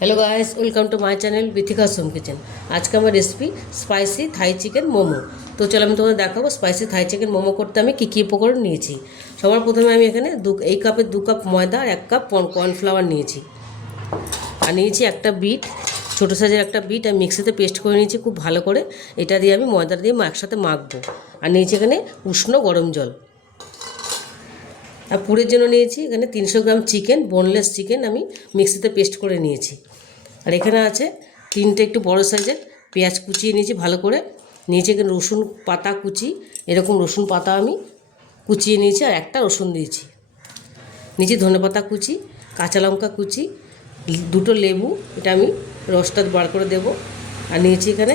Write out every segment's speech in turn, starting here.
Hello guys, welcome to my channel Bithika's home kitchen. आज का हमारा recipe spicy Thai chicken momo. तो चलो আমি তোমাদের দেখাবো স্পাইসি থাই চিকেন মোমো করতে আমি কী কী উপকরণ নিয়েছি। সবার প্রথমে আমি এখানে এই কাপের 2 কাপ ময়দা আর 1 কাপ কর্নফ্লাওয়ার নিয়েছি। আর নিয়েছি একটা বিট, ছোটো সাইজের একটা বিট আমি মিক্সিতে পেস্ট করে নিয়েছি খুব ভালো করে। এটা দিয়ে আমি ময়দা দিয়ে একসাথে মাখবো। আর নিয়েছি এখানে উষ্ণ গরম জল। আর পুরের জন্য নিয়েছি এখানে 300 গ্রাম চিকেন, বোনলেস চিকেন আমি মিক্সিতে পেস্ট করে নিয়েছি। আর এখানে আছে 3টে একটু বড় সাইজের পেঁয়াজ কুচিয়ে নিয়েছি ভালো করে। নিয়েছি এখানে রসুন পাতা কুচি, এরকম রসুন পাতা আমি কুচিয়ে নিয়েছি আর একটা রসুন দিয়েছি। নিয়েছি ধনেপাতা কুচি, কাঁচা লঙ্কা কুচি, 2টো লেবু, এটা আমি রসটা বার করে দেব। আর নিয়েছি এখানে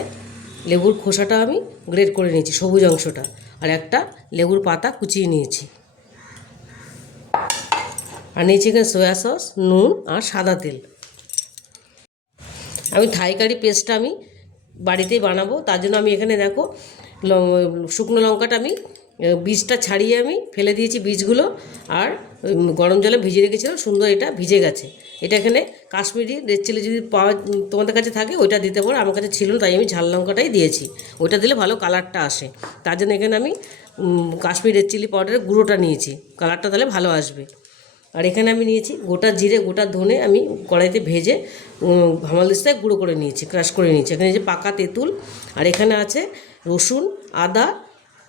লেবুর খোসাটা আমি গ্রেট করে নিয়েছি, সবুজ অংশটা। আর একটা লেবুর পাতা কুচিয়ে নিয়েছি। আর নিয়েছি এখানে সয়া সস, নুন আর সাদা তেল। আমি থাই কারি পেস্টটা আমি বাড়িতেই বানাবো, তার জন্য আমি এখানে দেখো শুকনো লঙ্কাটা আমি বীজটা ছাড়িয়ে আমি ফেলে দিয়েছি বীজগুলো। আর গরম জলে ভিজিয়ে রেখেছিলাম, সুন্দর এটা ভিজে গেছে। এটা এখানে কাশ্মীরি রেড চিলি যদি পাওয়া তোমাদের কাছে থাকে ওইটা দিতে পারো, আমার কাছে ছিল না তাই আমি ঝাল লঙ্কাটাই দিয়েছি। ওইটা দিলে ভালো কালারটা আসে, তার জন্য এখানে আমি কাশ্মীরি রেড চিলি পাউডারের গুঁড়োটা নিয়েছি, কালারটা তাহলে ভালো আসবে। আর এখানে আমি নিয়েছি গোটা জিরে, গোটা ধনে আমি কড়াইতে ভেজে হামালদিস্তায় গুঁড়ো করে নিয়েছি, ক্রাশ করে নিয়েছি। এখানে যে পাকা তেঁতুল, আর এখানে আছে রসুন, আদা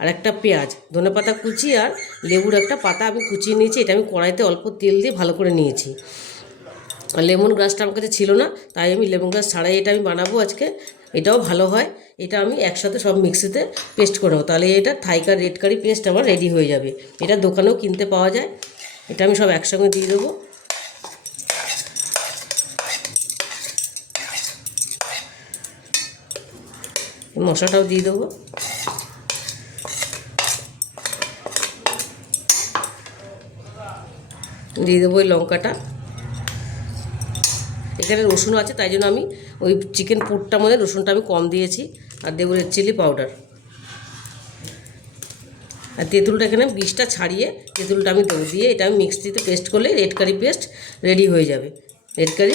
আর একটা পেঁয়াজ, ধনেপাতা কুচি আর লেবুর একটা পাতা আমি কুচিয়ে নিয়েছি। এটা আমি কড়াইতে অল্প তেল দিয়ে ভালো করে নিয়েছি। আর লেমন গ্রাসটা আমার কাছে ছিল না, তাই আমি লেমন গ্রাস ছাড়াই এটা আমি বানাবো আজকে। এটাও ভালো হয়। এটা আমি একসাথে সব মিক্সিতে পেস্ট করে নেবো, তাহলে এটা থাই কারি রেড কারি পেস্ট আমার রেডি হয়ে যাবে। এটা দোকানেও কিনতে পাওয়া যায়। এটা আমি সব একসঙ্গে দিয়ে দেবো। মশলাটাও দিয়ে দেবো। দিয়ে দেবো ওই লঙ্কাটা। এখানে রসুনও আছে, তাই জন্য আমি ওই চিকেন পুরটার মধ্যে রসুনটা আমি কম দিয়েছি। আর দেবো রেড চিলি পাউডার। আর তেঁতুলটা এখানে বীজটা ছাড়িয়ে তেঁতুলটা আমি দেবো, দিয়ে এটা আমি মিক্সিতে পেস্ট করলে রেড কারি পেস্ট রেডি হয়ে যাবে। রেড কারি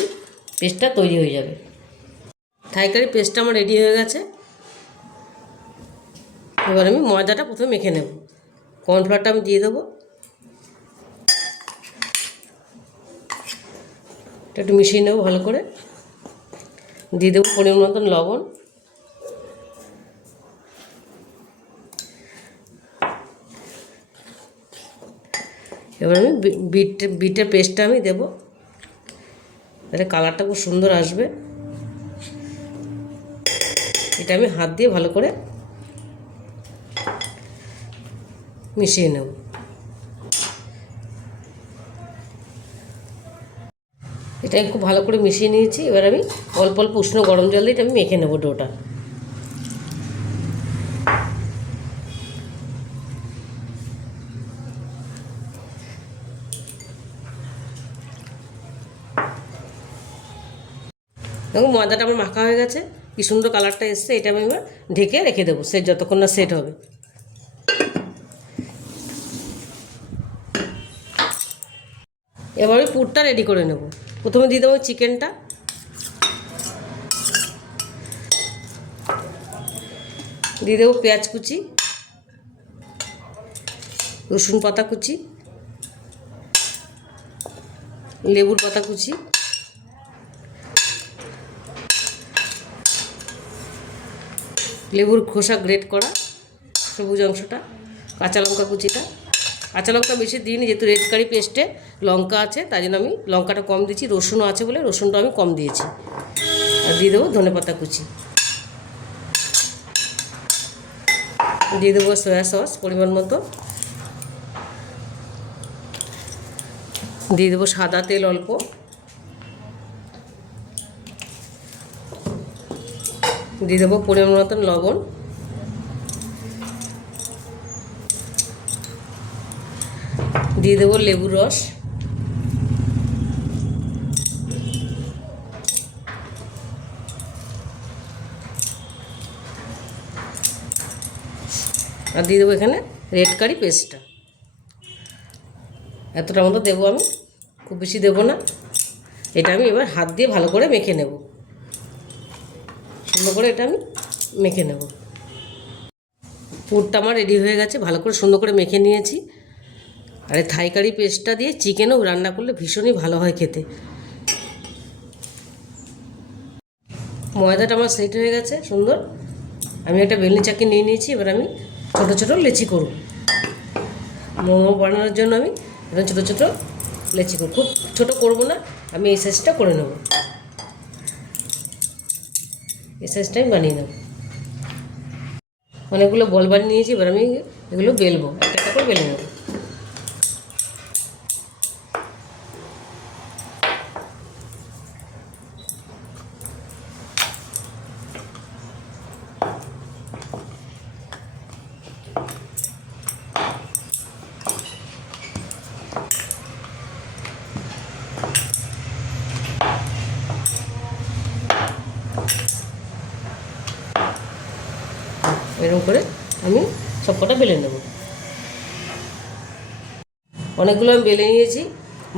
পেস্টটা তৈরি হয়ে যাবে। থাই কারি পেস্টটা আমার রেডি হয়ে গেছে। এবার আমি ময়দাটা প্রথমে মেখে নেব। কর্নফ্লাওয়ারটা আমি দিয়ে দেবো, এটা একটু মিশিয়ে নেবো ভালো করে। দিয়ে দেবো পরিমাণ মতন লবণ। এবার আমি বিটের পেস্টটা আমি দেবো, তাহলে কালারটা খুব সুন্দর আসবে। এটা আমি হাত দিয়ে ভালো করে মিশিয়ে নেব। এটা আমি খুব ভালো করে মিশিয়ে নিয়েছি। এবার আমি অল্প অল্প উষ্ণ গরম জল দিয়ে এটা আমি মেখে নেব ডোটা। দেখো ময়দাটা আমার মাখা হয়ে গেছে, কি সুন্দর কালারটা এসছে। এটা আমি এবার ঢেকে রেখে দেবো সেট, যতক্ষণ না সেট হবে। এবার আমি পুরটা রেডি করে নেব। প্রথমে দিয়ে দেবো চিকেনটা, দিয়ে দেবো পেঁয়াজ কুচি, রসুন পাতা কুচি, লেবুর পাতা কুচি, লেবুর খোসা গ্রেট করা সবুজ অংশটা, কাঁচা লঙ্কা কুচিটা। কাঁচা লঙ্কা বেশি দিইনি, যেহেতু রেড কারি পেস্টে লঙ্কা আছে তাই জন্য আমি লঙ্কাটা কম দিয়েছি। রসুনও আছে বলে রসুনটা আমি কম দিয়েছি। আর দিয়ে দেবো ধনেপাতা কুচি, দিয়ে দেবো সয়া সস পরিমাণ মতো, দিয়ে দেবো সাদা তেল অল্প, দিয়ে দেবো পরিমাণ মতন লবণ, দিয়ে দেবো লেবুর রস, আর দিয়ে দেবো এখানে রেড কারি পেস্টটা। এতটা মতো দেবো আমি, খুব বেশি দেবো না। এটা আমি এবার হাত দিয়ে ভালো করে মেখে নেব, সুন্দর করে এটা আমি মেখে নেব। পুরটা আমার রেডি হয়ে গেছে, ভালো করে সুন্দর করে মেখে নিয়েছি। আর এই থাই কারি পেস্টটা দিয়ে চিকেনও রান্না করলে ভীষণই ভালো হয় খেতে। ময়দাটা আমার সেট হয়ে গেছে সুন্দর। আমি একটা বেলনি চাকি নিয়ে নিয়েছি, এবার আমি ছোটো ছোটো লেচি করব। মোমো বানানোর জন্য আমি এবার ছোটো ছোটো লেচি করব, খুব ছোটো করব না, আমি এই সাইজটা করে নেব, এই সাইজটা আমি বানিয়ে নেব। অনেকগুলো বল বানিয়ে নিয়েছি, এবার আমি এগুলো বেলবো, একটা একটা করে বেলে নেব। এরকম করে আমি সব কটা বেলে নেব। অনেকগুলো আমি বেলে নিয়েছি।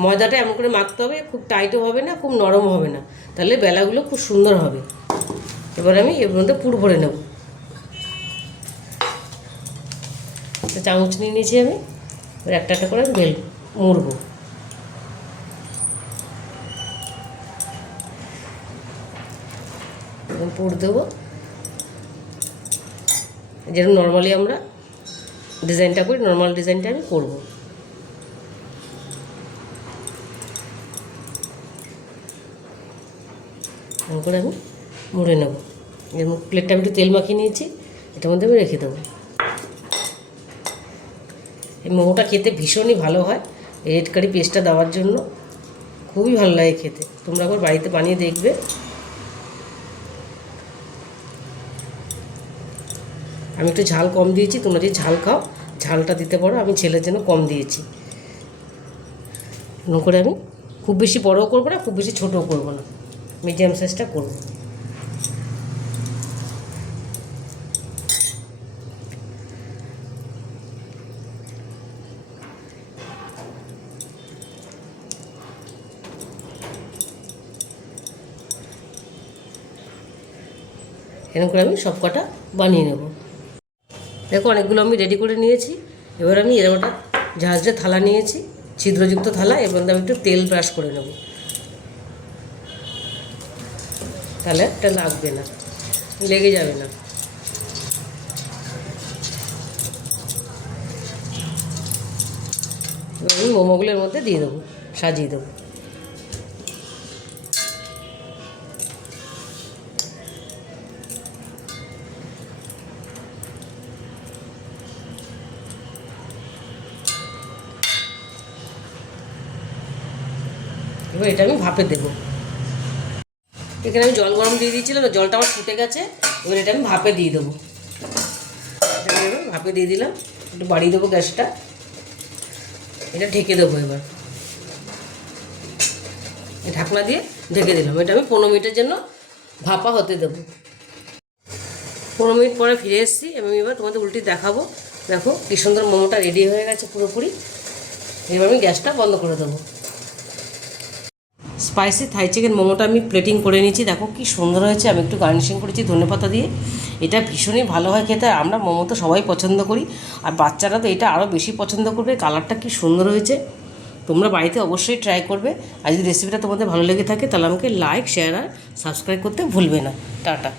ময়দাটা এমন করে মাখতে হবে, খুব টাইটও হবে না, খুব নরম হবে না, তাহলে বেলাগুলো খুব সুন্দর হবে। এবার আমি এর মধ্যে পুর ভরে নেব। একটা চামচ নিয়ে নিয়েছি আমি, এবার একটা একটা করে মুড়ব। এবং পুর দেবো, যেরকম নর্মালি আমরা ডিজাইনটা করি, নর্মাল ডিজাইনটা আমি করব। এরকম করে আমি মুড়ে নেব। যেমন প্লেটটা আমি একটু তেল মাখিয়ে নিয়েছি, এটার মধ্যে আমি রেখে দেবো। এই মোমোটা খেতে ভীষণই ভালো হয়, রেড কারি পেস্টটা দেওয়ার জন্য খুবই ভালো লাগে খেতে। তোমরা একবার বাড়িতে বানিয়ে দেখবে। আমি একটু ঝাল কম দিয়েছি, তোমরা যদি ঝাল খাও ঝালটা দিতে পারো, আমি ছেলের জন্য কম দিয়েছি। এরকম করে আমি খুব বেশি বড়ও করবো না, খুব বেশি ছোটও করবো না, মিডিয়াম সাইজটা করবো। এরকম করে আমি সব কটা বানিয়ে নেব। দেখো অনেকগুলো আমি রেডি করে নিয়েছি। এবার আমি এরকম একটা ঝাঁঝরে থালা নিয়েছি, ছিদ্রযুক্ত থালা, এর মধ্যে আমি একটু তেল ব্রাশ করে নেব, তাহলে এটা লাগবে না, লেগে যাবে না। এবার আমি মোমোগুলোর মধ্যে দিয়ে দেবো, সাজিয়ে দেবো। এবার এটা আমি ভাপে দেবো। এখানে আমি জল গরম দিয়ে দিয়েছিলাম, জলটা আমার ফুটে গেছে। এবার এটা আমি ভাপে দিয়ে দেবো। ভাপে দিয়ে দিলাম, একটু বাড়িয়ে দেবো গ্যাসটা, এটা ঢেকে দেবো। এবার ঢাকনা দিয়ে ঢেকে দিলাম, এটা আমি 15 মিনিটের জন্য ভাপা হতে দেবো। 15 মিনিট পরে ফিরে এসেছি, আমি এবার তোমাদের উল্টি দেখাবো। দেখো কি সুন্দর মোমোটা রেডি হয়ে গেছে পুরোপুরি। এবার আমি গ্যাসটা বন্ধ করে দেবো। স্পাইসি থাই চিকেন মোমোটা আমি প্লেটিং করে নিয়েছি, দেখো কি সুন্দর হয়েছে। আমি একটু গার্নিশিং করেছি ধনেপাতা দিয়ে। এটা ভীষণই ভালো হয় খেতে, আমরা মোমো তো সবাই পছন্দ করি, আর বাচ্চারা তো এটা আরও বেশি পছন্দ করবে। কালারটা কি সুন্দর হয়েছে, তোমরা বাড়িতে অবশ্যই ট্রাই করবে। আর যদি রেসিপিটা তোমাদের ভালো লেগে থাকে তাহলে আমাকে লাইক, শেয়ার আর সাবস্ক্রাইব করতে ভুলবে না। টাটা।